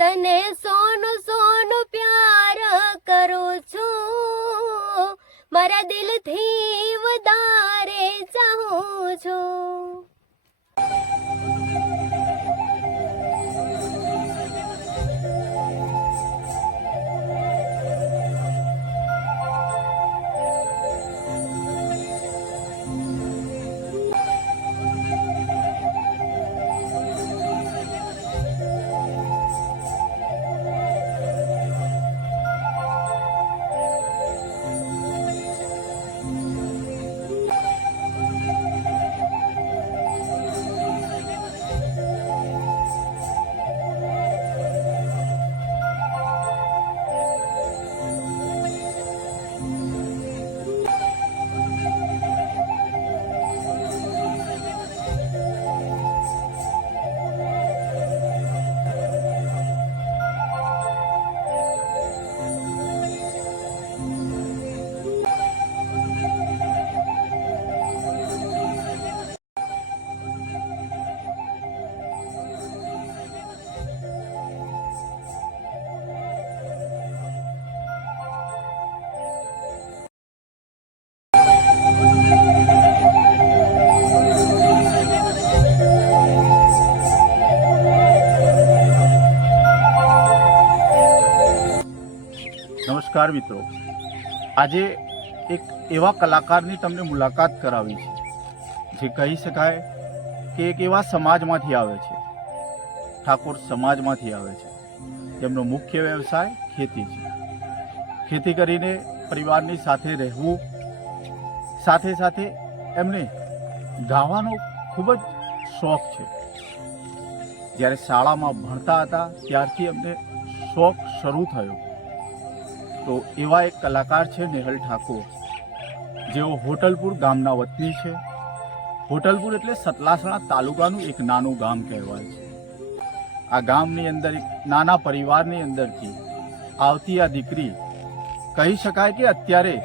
તને સોનું નમસ્કાર મિત્રો. આજે એક એવા કલાકારની તમને મુલાકાત કરાવી છે, જે કહી શકાય કે એક એવા સમાજમાંથી આવે છે. ઠાકોર સમાજમાંથી આવે છે. તેમનો મુખ્ય વ્યવસાય ખેતી છે. ખેતી કરીને પરિવારની સાથે રહેવું, સાથે સાથે એમને ગાવાનો ખૂબ જ શોખ છે. જ્યારે શાળામાં ભણતા હતા, ત્યારથી એમને શોખ શરૂ થયો. તો એવા એક કલાકાર છે નેહલ ઠાકોર. જેઓ હોટલપુર ગામના વતની છે. હોટલપુર એટલે સતલાસણા તાલુકાનું એક નાનું ગામ કહેવાય છે. આ ગામની અંદર એક નાના પરિવારની અંદરથી આવતી આ દીકરી કહી શકાય કે અત્યારે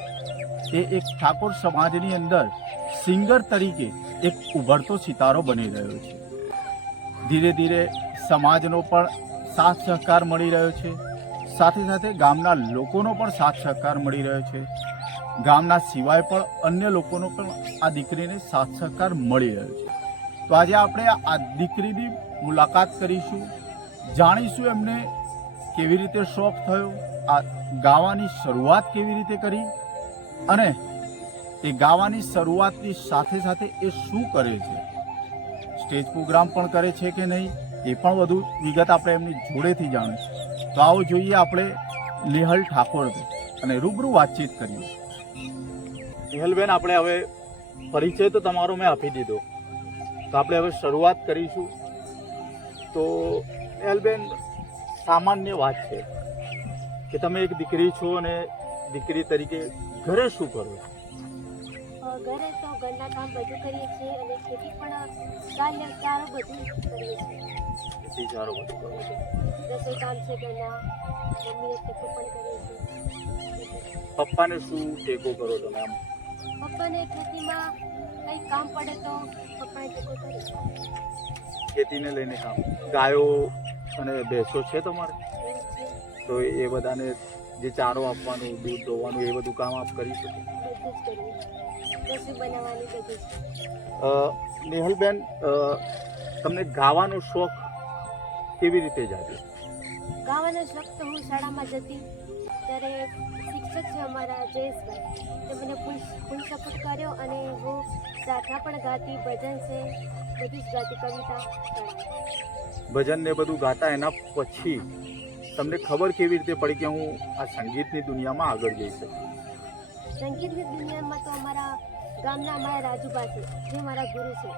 એ એક ઠાકોર સમાજની અંદર સિંગર તરીકે એક ઉભરતો સિતારો બની રહ્યો છે. ધીરે ધીરે સમાજનો પણ સાથ સહકાર મળી રહ્યો છે. સાથે સાથે ગામના લોકોનો પણ સાથ સહકાર મળી રહ્યો છે. ગામના સિવાય પણ અન્ય લોકોનો પણ આ દીકરીને સાથ સહકાર મળી રહ્યો છે. તો આજે આપણે આ દીકરીની મુલાકાત કરીશું. જાણીશું એમને કેવી રીતે શોખ થયો, આ ગાવાની શરૂઆત કેવી રીતે કરી અને એ ગાવાની શરૂઆતની સાથે સાથે એ શું કરે છે? સ્ટેજ પ્રોગ્રામ પણ કરે છે કે નહીં, એ પણ વધુ વિગત આપણે એમની જોડેથી જાણીશું. તો આવો જોઈએ આપણે નેહલ ઠાકોર અને રૂબરૂ વાતચીત કરીએ નેહલબેન આપણે હવે પરિચય તો તમારો મેં આપી દીધો તો આપણે હવે શરૂઆત કરીશું તો નેહલબેન સામાન્ય વાત છે કે તમે એક દીકરી છો અને દીકરી તરીકે ઘરે શું કરો છો? ઘરે તો ઘરના કામ બધું કરીએ છીએ અને ખેતી પણ ચાલે ચારો બધું કરીએ છીએ ખેતી ચારો બધું કરીએ છો. રસોઈ કામ છે ઘરના મમ્મીએ ટેકો પણ કરીએ છીએ પપ્પાને શું ટેકો કરો તમે આમ પપ્પાને ખેતીમાં કંઈ કામ પડે તો પપ્પાએ ટેકો કરે ખેતીને લઈને કામ. ગાયો અને ભેંસો છે તમારે? તો એ બધાને જે ચારો આપવાનું દૂધ દોવાનું એ બધું કામ આપ કરી શકો? નેહલબેન તમને ગાવાનો શોખ કેવી રીતે જાગ્યો? ગાવાનો શોખ તો હું શાળામાં જતી ત્યારે શિક્ષક છે અમારા જયેશભાઈ. તે મને ફૂલ ફૂલ સપોર્ટ કર્યો અને હું પ્રાર્થના પણ ગાતી ભજન છે બધી જ ગાતી કવિતા. ભજન ને બધું ગાતા એના પછી તમને ખબર કેવી રીતે પડી કે હું આ સંગીતની દુનિયામાં આગળ જઈ શકું? સંગીતની દુનિયામાં તો અમારા ગામના અમારા રાજુબા છે જે મારા ગુરુ છે.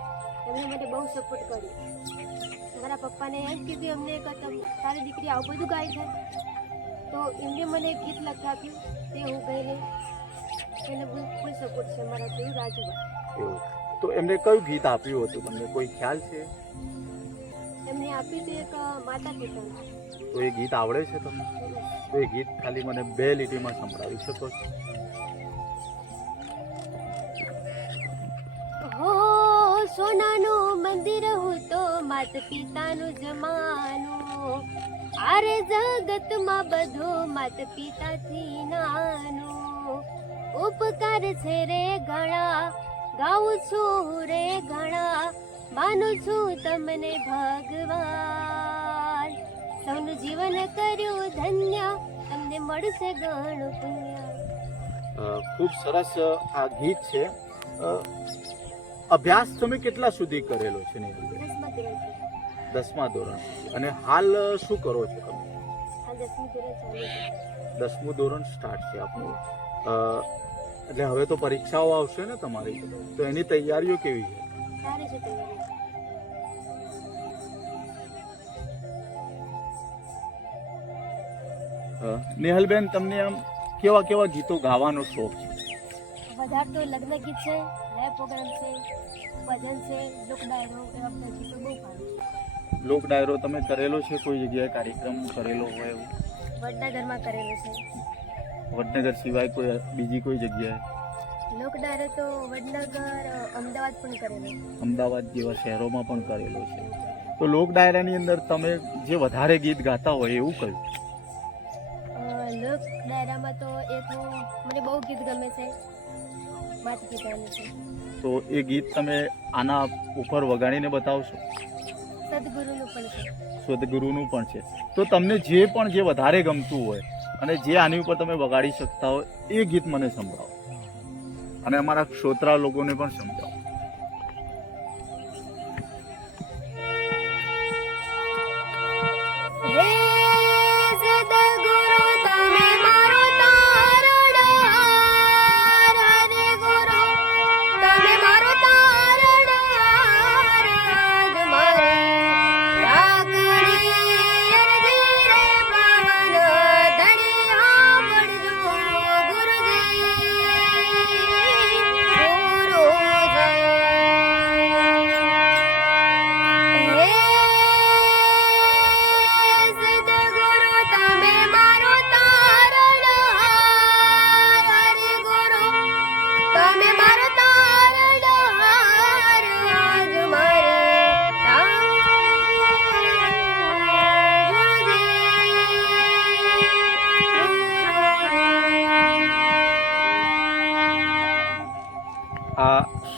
એમણે મને બહુ સપોર્ટ કર્યો. મારા પપ્પાને એમ કીધું એમને કે તારી દીકરી આવું બધું ગાય છે. તો એમને મને ગીત લખાવ્યું. તે હું ગઈને એને ફૂલ સપોર્ટ છે મારા ગુરુ રાજુભાઈ તો એમને કયું ગીત આપ્યું હતું? તમને કોઈ ખ્યાલ છે? એમને આપ્યું હતું એક માતા પિતાનું તો એ ગીત આવડે છે તમને? તો એ ગીત ખાલી મને બે લીટીમાં સંભળાવી શકો છો. હો સોનાનું મંદિર હું તો માતા પિતાનું જમાનું. આરે જગતમાં બધું માત પિતાથી નાનું. ઉપકાર છે રે ઘણા, ગાઉં છું રે ઘણા, માનું છું તમને ભગવાન. સૌનું જીવન કર્યું ધન્ય, તમને મળશે ઘણું પુણ્ય. ખૂબ સરસ આ ગીત છે. અભ્યાસ તમે કેટલા સુધી કરેલો છે દસમા ધોરણ. અને હાલ શું કરો છો તમે? દસમું ધોરણ સ્ટાર્ટ છે. આપણું. એટલે હવે તો પરીક્ષાઓ આવશે ને તમારી. તો એની તૈયારીઓ કેવી છે? નિહાલબેન તમને આમ કેવા કેવા ગીતો ગાવાનો શોખ છે? વધારે તો લગ્ન ગીત છે પ્રોગ્રામ છે ભજન છે લોક ડાયરો એવા બધા ગીતો બહુ ભાવે લોક ડાયરો તમે કરેલો છે? કોઈ જગ્યાએ કાર્યક્રમ કરેલો હોય એવું? વડનગરમાં કરેલો છે. વડનગર સિવાય કોઈ બીજી કોઈ જગ્યાએ? લોક ડાયરો તો વડનગર અમદાવાદ પણ કરેલો અમદાવાદ જેવા શહેરોમાં પણ કરેલો છે. તો લોક ડાયરાની અંદર તમે જે વધારે ગીત ગાતા હોય એવું કયું? લોક ડાયરામાં તો એક મને બહુ ગીત ગમે છે. માતા પિતાનું છે. તો એ ગીત તમે આના ઉપર વગાડીને બતાવશો? સદગુરુનું પણ છે. તો તમને જે પણ જે વધારે ગમતું હોય અને જે આની ઉપર તમે વગાડી શકતા હોય એ ગીત મને સંભળાવો. અને અમારા શ્રોતરા લોકોને પણ સમજાવો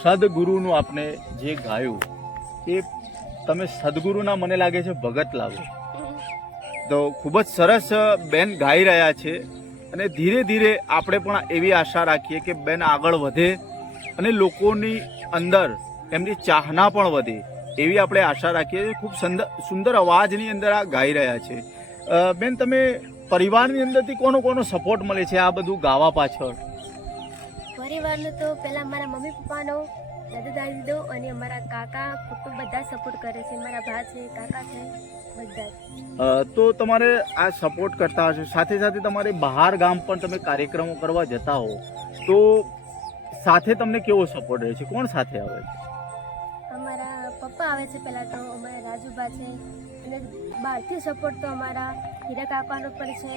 સદગુરુનું આપણે જે ગાયું, એ તમે સદગુરુના મને લાગે છે ભગત લાવો. તો ખૂબ જ સરસ બેન ગાઈ રહ્યા છે અને ધીરે ધીરે આપણે પણ એવી આશા રાખીએ કે બેન આગળ વધે અને લોકોની અંદર એમની ચાહના પણ વધે એવી આપણે આશા રાખીએ છીએ. ખૂબ સુંદર અવાજની અંદર આ ગાઈ રહ્યા છે. બેન તમે પરિવારની અંદરથી કોનો કોનો સપોર્ટ મળે છે આ બધું ગાવા પાછળ? પરિવારનો તો પહેલાં મારા મમ્મી પપ્પાનો દાદા દાદીનો અને અમારા કાકા કુટુંબ બધા સપોર્ટ કરે છે. મારા ભા છે કાકા છે બધા તો તમારે આ સપોર્ટ કરતા હશો. સાથે સાથે તમારે બહાર ગામ પણ તમે કાર્યક્રમો કરવા જતા હો. તો સાથે તમને કેવો સપોર્ટ રહે છે? કોણ સાથે આવે છે? અમારા પપ્પા આવે છે પહેલાં તો. અમારા રાજુભા છે અને બહારથી સપોર્ટ તો અમારા હીરા કાકાનો પણ છે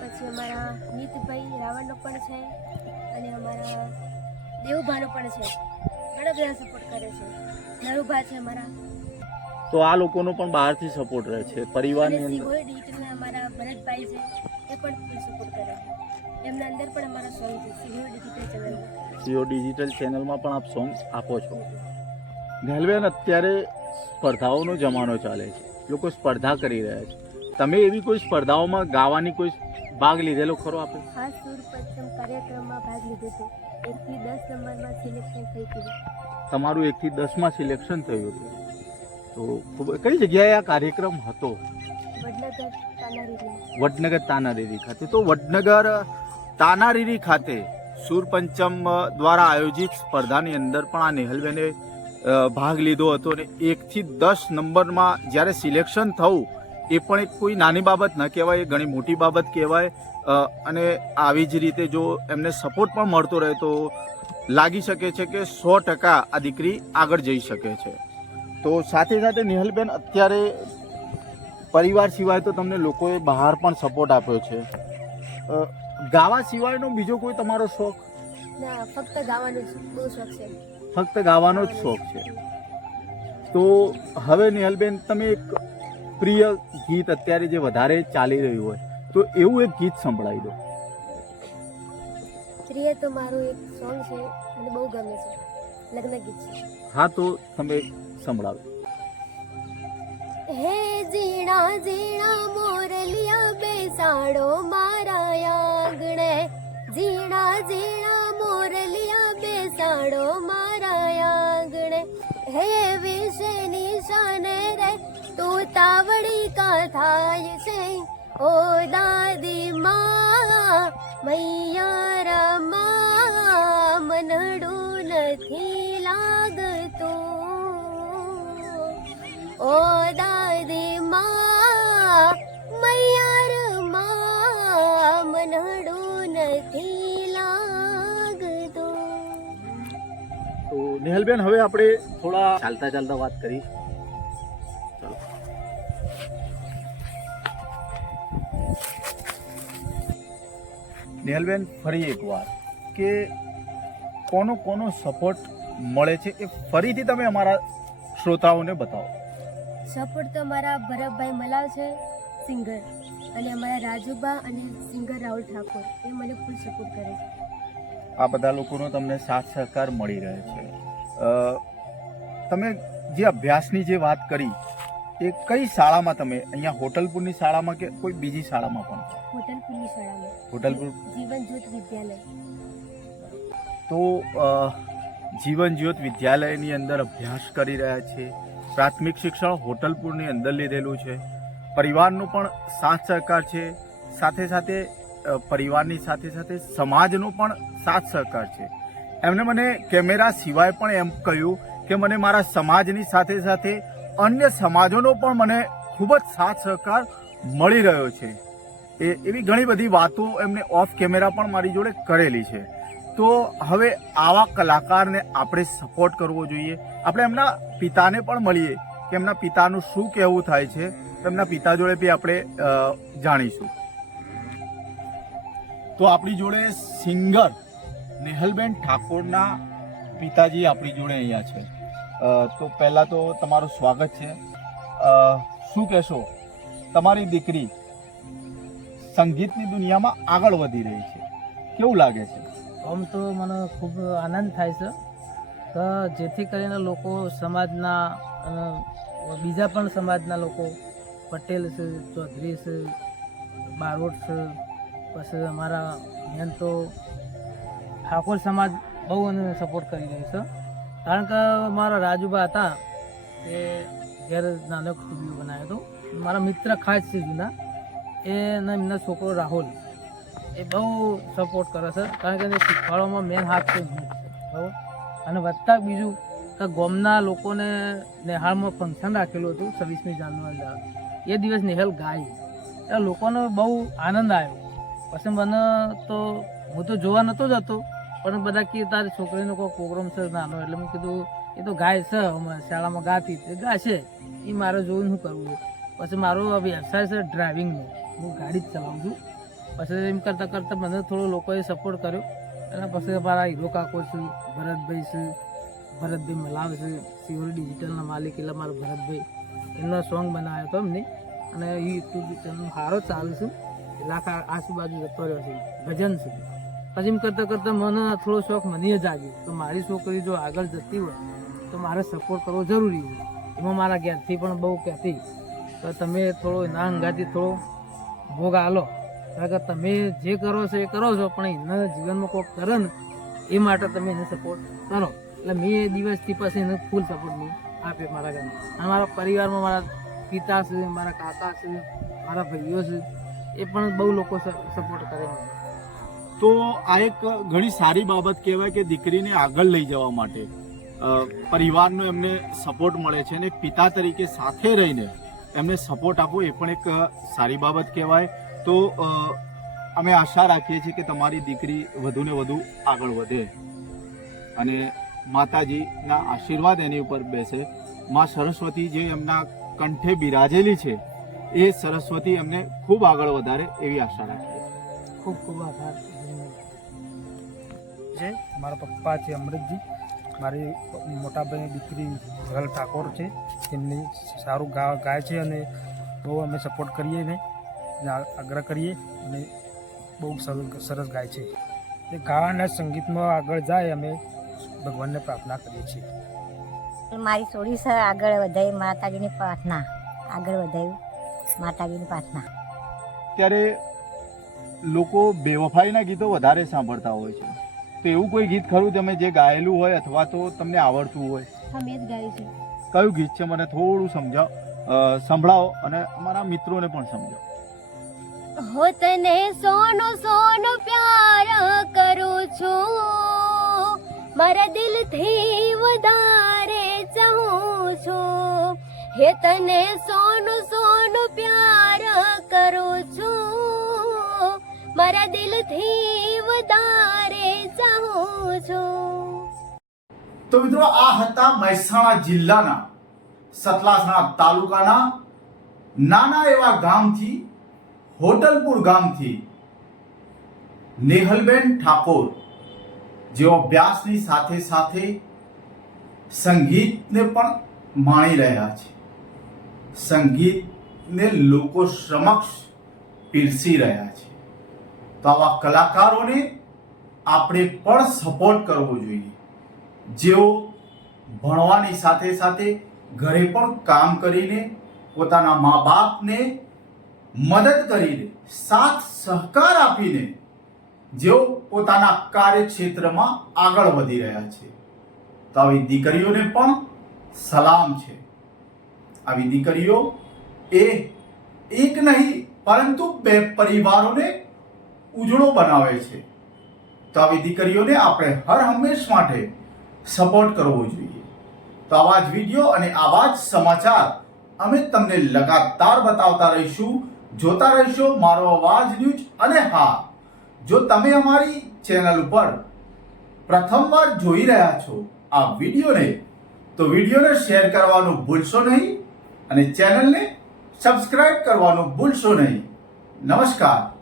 પછી અમારા મિતભાઈ રાવણનો પણ છે અને અમારા દેવુભાનો પણ છે. ઘણા બધા સપોર્ટ કરે છે. નરુભા છે અમારા. તો આ લોકોનો પણ બહારથી સપોર્ટ રહે છે પરિવારની અંદર? ડિજિટલના અમારા ભરતભાઈ છે એ પણ સપોર્ટ કરે છે. એમના અંદર પણ અમારા સોંગ છે સીઓ ડિજિટલ ચેનલમાં સીઓ ડિજિટલ ચેનલમાં પણ આપ સોંગ આપો છો. ગહેલબેન અત્યારે સ્પર્ધાઓનો જમાનો ચાલે છે. લોકો સ્પર્ધા કરી રહ્યા છે. તમે એવી કોઈ સ્પર્ધાઓમાં ગાવાની કોઈ ભાગ લીધેલો ખરો આપે? હા સુર પશ્ચિમ કાર્યક્રમમાં ભાગ લીધો હતો. એકથી દસ નંબરમાં સિલેક્શન થઈ ગયું. તમારું એકથી દસમાં સિલેક્શન થયું હતું. તો ખૂબ કઈ જગ્યાએ આ કાર્યક્રમ હતો? વડનગર તાનારીરી ખાતે. તો વડનગર તાનારીરી ખાતે સુરપંચમ દ્વારા આયોજિત સ્પર્ધાની અંદર પણ આ નેહલબેને ભાગ લીધો હતો અને એકથી દસ નંબરમાં જ્યારે સિલેક્શન થવું, એ પણ એક કોઈ નાની બાબત ન કહેવાય, એ ઘણી મોટી બાબત કહેવાય. અને આવી જ રીતે જો એમને સપોર્ટ પણ મળતો રહે તો લાગી શકે છે કે સો ટકા આ દીકરી આગળ જઈ શકે છે. તો સાથે સાથે નિહલબેન, અત્યારે પરિવાર સિવાય તો તમને લોકોએ બહાર પણ સપોર્ટ આપ્યો છે. ગાવા સિવાયનો બીજો કોઈ તમારો શોખ? ના, ફક્ત ગાવાનો બહુ શોખ છે. ફક્ત ગાવાનો જ શોખ છે. તો હવે નિહલબેન તમે એક પ્રિય ગીત અત્યારે જે વધારે ચાલી રહ્યું હોય તો એવું એક ગીત સંભળાવી દો. પ્રિય તો મારું એક સોંગ છે મને બહુ ગમે છે. લગ્ન ગીત છે. હા તો તમે સંભળાવો. હે ઝીણા ઝીણા મોરલિયા બેસાડો મારા આંગણે. ઝીણા ઝીણા મોરલિયા બેસાડો હે વિશે નિશાને રે તું તાવડી થાય છે ઓ દાદી મા મૈયા રમા મનડું નથી લાગતું ઓ દાદી નિહલબેન હવે આપણે થોડા ચાલતા ચાલતા વાત કરી. ચલો. નિહલબેન ફરી એકવાર. કે કોનો કોનો સપોર્ટ મળે છે એ ફરીથી તમે અમારા શ્રોતાઓને બતાવો. સપોર્ટ તો મારા ભરતભાઈ મલાવ છે સિંગર અને અમારા રાજુબા અને સિંગર રાહુલ ઠાકોર. એ મને ફૂલ સપોર્ટ કરે છે. આ બધા લોકોનો તમને સાથ સહકાર મળી રહે છે. તમે જે અભ્યાસની જે વાત કરી એ કઈ શાળામાં તમે? અહીંયા હોટલપુરની શાળામાં કે કોઈ બીજી શાળામાં પણ? હોટલપુરની શાળામાં. હોટલપુર જીવન જ્યોત વિદ્યાલય. તો જીવન જ્યોત વિદ્યાલયની અંદર અભ્યાસ કરી રહ્યા છે. પ્રાથમિક શિક્ષણ હોટલપુરની અંદર લીધેલું છે. પરિવારનો પણ સાથ સહકાર છે. સાથે સાથે પરિવારની સાથે સાથે સમાજનો પણ સાથ સહકાર છે. એમને મને કેમેરા સિવાય પણ એમ કહ્યું કે મને મારા સમાજની સાથે સાથે અન્ય સમાજોનો પણ મને ખૂબ જ સાથ સહકાર મળી રહ્યો છે. એ, એવી ઘણી બધી વાતો એમને ઓફ કેમેરા પણ મારી જોડે કરેલી છે. તો હવે આવા કલાકારને આપણે સપોર્ટ કરવો જોઈએ. આપણે એમના પિતાને પણ મળીએ કે એમના પિતાનું શું કહેવું થાય છે એમના પિતા જોડે બી આપણે જાણીશું. તો આપણી જોડે સિંગર નેહલબેન ઠાકોરના પિતાજી આપણી જોડે અહીંયા છે. તો પહેલાં તો તમારું સ્વાગત છે. શું કહેશો? તમારી દીકરી સંગીતની દુનિયામાં આગળ વધી રહી છે. કેવું લાગે છે? આમ તો મને ખૂબ આનંદ થાય છે. તો જેથી કરીને લોકો સમાજના બીજા પણ સમાજના લોકો, પટેલ છે, ચૌધરી છે, બારોટ છે, પછી અમારા મેન તો ઠાકોર સમાજ બહુ એને સપોર્ટ કરી રહ્યું છે. કારણ કે મારા રાજુભા હતા, એ ઘેર નાનો સ્ટુડિયો બનાવ્યો હતો. મારા મિત્ર ખાસ છે જૂના. એના એમના છોકરો રાહુલ. એ બહુ સપોર્ટ કરે છે. કારણ કે એને શીખવાડવામાં મેન હાથ છે બરાબર? અને વધતા બીજું કે ગોમના લોકોને નેહાળમાં ફંક્શન રાખેલું હતું છવ્વીસમી જાન્યુઆરી. એ દિવસ નેહલ ગાય. એટલે લોકોને બહુ આનંદ આવ્યો. પછી મને તો, હું તો જોવા નહોતો જતો. પણ બધા કે તારી છોકરીનો કોઈ પ્રોગ્રામ છે નાનો? એટલે મેં કીધું, એ તો ગાય છે, હમણાં શાળામાં ગાતી તે ગાશે. એ મારે જોઈને શું કરવું પછી મારો વ્યવસાય છે ડ્રાઇવિંગનો હું ગાડી જ ચલાવું છું. પછી એમ કરતાં કરતાં મને થોડો લોકોએ સપોર્ટ કર્યો. અને પછી મારા હીરો કાકો છે, ભરતભાઈ છે, ભરતભાઈ મલાવ છે સિવર ડિજિટલના માલિક એટલે મારા ભરતભાઈ. એમનો સોંગ બનાવ્યો હતો એમને. અને એ યુટ્યુબ ચેનલ સારો ચાલે છે. એટલે આખા આજુબાજુ જતો રહ્યો છે. ભજન છે. પછી કરતાં કરતાં મને થોડો શોખ મને જ આવ્યો. તો મારી છોકરી જો આગળ જતી હોય, તો મારે સપોર્ટ કરવો જરૂરી હોય એમાં મારા ઘેરથી પણ બહુ કહેતી, તો તમે થોડો એના અંગાથી થોડો ભોગ આલો. કારણ કે તમે જે કરો છો એ કરો છો, પણ એના જીવનમાં કોઈક કરે ને, એ માટે તમે એને સપોર્ટ કરો. એટલે મેં એ દિવસથી પછી એને ફૂલ સપોર્ટ મેં આપ્યો મારા ઘરે. અને મારા પરિવારમાં મારા પિતા છે, મારા કાકા છે, મારા ભાઈઓ છે, એ પણ બહુ લોકો સપોર્ટ કરે મને. તો આ એક ઘણી સારી બાબત કહેવાય કે દીકરીને આગળ લઈ જવા માટે પરિવારનો એમને સપોર્ટ મળે છે અને પિતા તરીકે સાથે રહીને એમને સપોર્ટ આપવો એ પણ એક સારી બાબત કહેવાય. તો અમે આશા રાખીએ છીએ કે તમારી દીકરી વધુને વધુ આગળ વધે અને માતાજીના આશીર્વાદ એની ઉપર બેસે. માં સરસ્વતી જે એમના કંઠે બિરાજેલી છે, એ સરસ્વતી એમને ખૂબ આગળ વધારે એવી આશા રાખીએ ખૂબ ખૂબ આભાર. છે. મારા પપ્પા છે અમૃતજી. મારી મોટાભાઈની દીકરી જલ ઠાકોર છે. એમને સારું ગા ગાય છે અને બહુ અમે સપોર્ટ કરીએ ને આગ્રહ કરીએ અને બહુ સરસ સરસ ગાય છે. એ ગાવાના સંગીતમાં આગળ જાય અમે ભગવાનને પ્રાર્થના કરીએ છીએ. મારી સોડી સર આગળ વધાય માતાજીની પ્રાર્થના. આગળ વધાયું માતાજીની પ્રાર્થના. ત્યારે લોકો બેવફાઈના ગીતો વધારે સાંભળતા હોય છે. તો એવું કોઈ ગીત ખરું તમે જે ગાયેલું હોય અથવા તો તમને આવડતું હોય? હા મેં જ ગાયું છે. કયું ગીત છે મને થોડું સમજાવો સંભળાવો અને અમારા મિત્રોને પણ સમજાવો. હો તને સોનો સોનો પ્યાર કરું છું. મારા દિલથી વધારે ચાહું છું. હે તને સોનો સોનો પ્યાર કરું છું. મારા દિલથી વધારે ચાહું છું. તો મિત્રો, આ હતા મહેસાણા જિલ્લાના સતલાસણા તાલુકાના નાના એવા ગામથી, હોટલપુર ગામથી નેહલબેન ઠાકોર, જેઓ અભ્યાસની સાથે સાથે સંગીતને પણ માણી રહ્યા છે. સંગીતને લોકો સમક્ષ પીરસી રહ્યા છે. તો આવા કલાકારોને આપણે પણ સપોર્ટ કરવો જોઈએ. જેઓ ભણવાની સાથે સાથે ઘરે પણ કામ કરીને પોતાના મા બાપને મદદ કરીને, સાથ સહકાર આપીને જેઓ પોતાના કાર્યક્ષેત્રમાં આગળ વધી રહ્યા છે. તો આવી દીકરીઓને પણ સલામ છે. આવી દીકરીઓ એ એક નહીં, પરંતુ બે પરિવારોને ઉજળો બનાવે છે. તો આવી દીકરીઓને આપણે હર હંમેશ માટે સપોર્ટ કરવો જોઈએ. તો આવા જ વીડિયો અને આવા જ સમાચાર અમે તમને લગાતાર બતાવતા રહીશું. જોતા રહીશો મારો અવાજ ન્યૂઝ અને હા. જો તમે અમારી ચેનલ ઉપર પ્રથમવાર જોઈ રહ્યા છો આ વિડીયોને, તો વિડીયોને શેર કરવાનું ભૂલશો નહીં અને ચેનલને સબસ્ક્રાઇબ કરવાનું ભૂલશો નહીં. નમસ્કાર.